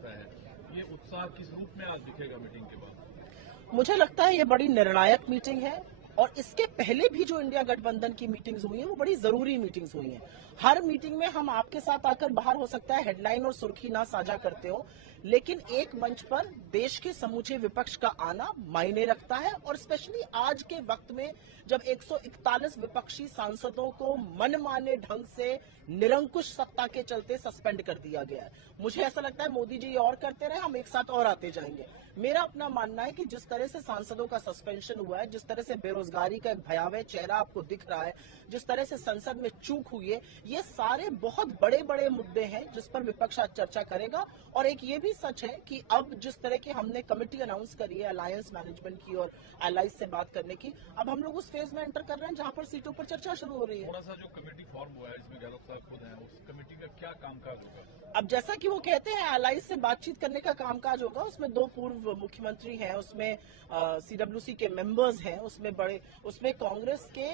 जाता है, ये उत्साह किस रूप में आज दिखेगा मीटिंग के बाद? मुझे लगता है ये बड़ी निर्णायक मीटिंग है और इसके पहले भी जो इंडिया गठबंधन की मीटिंग्स हुई हैं वो बड़ी जरूरी मीटिंग्स हुई हैं। हर मीटिंग में हम आपके साथ आकर बाहर हो सकता है हेडलाइन और सुर्खी ना साझा करते हो, लेकिन एक मंच पर देश के समूचे विपक्ष का आना मायने रखता है और स्पेशली आज के वक्त में जब 141 विपक्षी सांसदों को मनमाने ढंग से निरंकुश सत्ता के चलते सस्पेंड कर दिया गया है। मुझे ऐसा लगता है मोदी जी ये और करते रहे, हम एक साथ और आते जाएंगे। मेरा अपना मानना है कि जिस तरह से सांसदों का सस्पेंशन हुआ है, जिस तरह से बेरोजगारी का एक भयावह चेहरा आपको दिख रहा है, जिस तरह से संसद में चूक हुई है, ये सारे बहुत बड़े बड़े मुद्दे हैं जिस पर विपक्ष आज चर्चा करेगा। और एक ये भी सच है कि अब जिस तरह की हमने कमेटी अनाउंस करी है अलायंस मैनेजमेंट की और एलाइज से बात करने की, अब हम लोग उस फेज में एंटर कर रहे हैं जहां पर सीटों पर चर्चा शुरू हो रही है। थोड़ा सा जो कमेटी फॉर्म हुआ है इसमें गहलोत साहब खुद हैं, उस कमेटी का क्या कामकाज होगा? अब जैसा कि वो कहते हैं एलाइज से बातचीत करने का कामकाज होगा, उसमें 2 पूर्व मुख्यमंत्री हैं, उसमें सीडब्ल्यूसी के मेंबर्स हैं, उसमें कांग्रेस के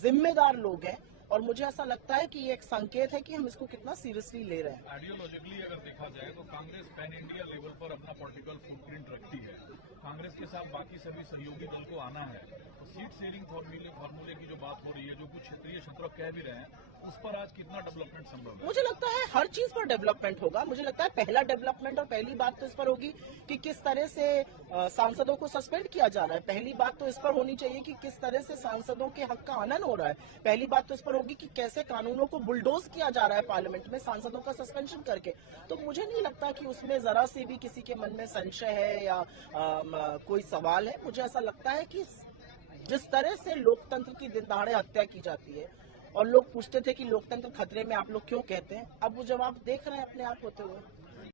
जिम्मेदार लोग हैं और मुझे ऐसा लगता है कि ये एक संकेत है कि हम इसको कितना सीरियसली ले रहे हैं। आइडियोलॉजिकली अगर देखा जाए तो कांग्रेस पैन इंडिया लेवल पर अपना पॉलिटिकल फुटप्रिंट रखती है। कांग्रेस के साथ बाकी सभी सहयोगी दल को आना है, तो सीट शेयरिंग फॉर्मूले की जो बात हो रही है, जो कुछ क्षेत्रीय क्षेत्र कह भी रहे हैं, उस पर आज कितना डेवलपमेंट संभव है? मुझे लगता है हर चीज पर डेवलपमेंट होगा। मुझे लगता है पहला डेवलपमेंट और पहली बात तो इस पर होगी कि किस तरह से सांसदों को सस्पेंड किया जा रहा है। पहली बात तो इस पर होनी चाहिए कि किस तरह से सांसदों के हक का हनन हो रहा है। पहली बात तो इस पर होगी कि कैसे कानूनों को बुलडोज किया जा रहा है पार्लियामेंट में सांसदों का सस्पेंशन करके। तो मुझे नहीं लगता कि उसमें जरा सी भी किसी के मन में संशय है या कोई सवाल है। मुझे ऐसा लगता है कि जिस तरह से लोकतंत्र की दिन दहाड़े हत्या की जाती है और लोग पूछते थे कि लोकतंत्र खतरे में आप लोग क्यों कहते हैं, अब वो जवाब देख रहे हैं अपने आप होते हुए।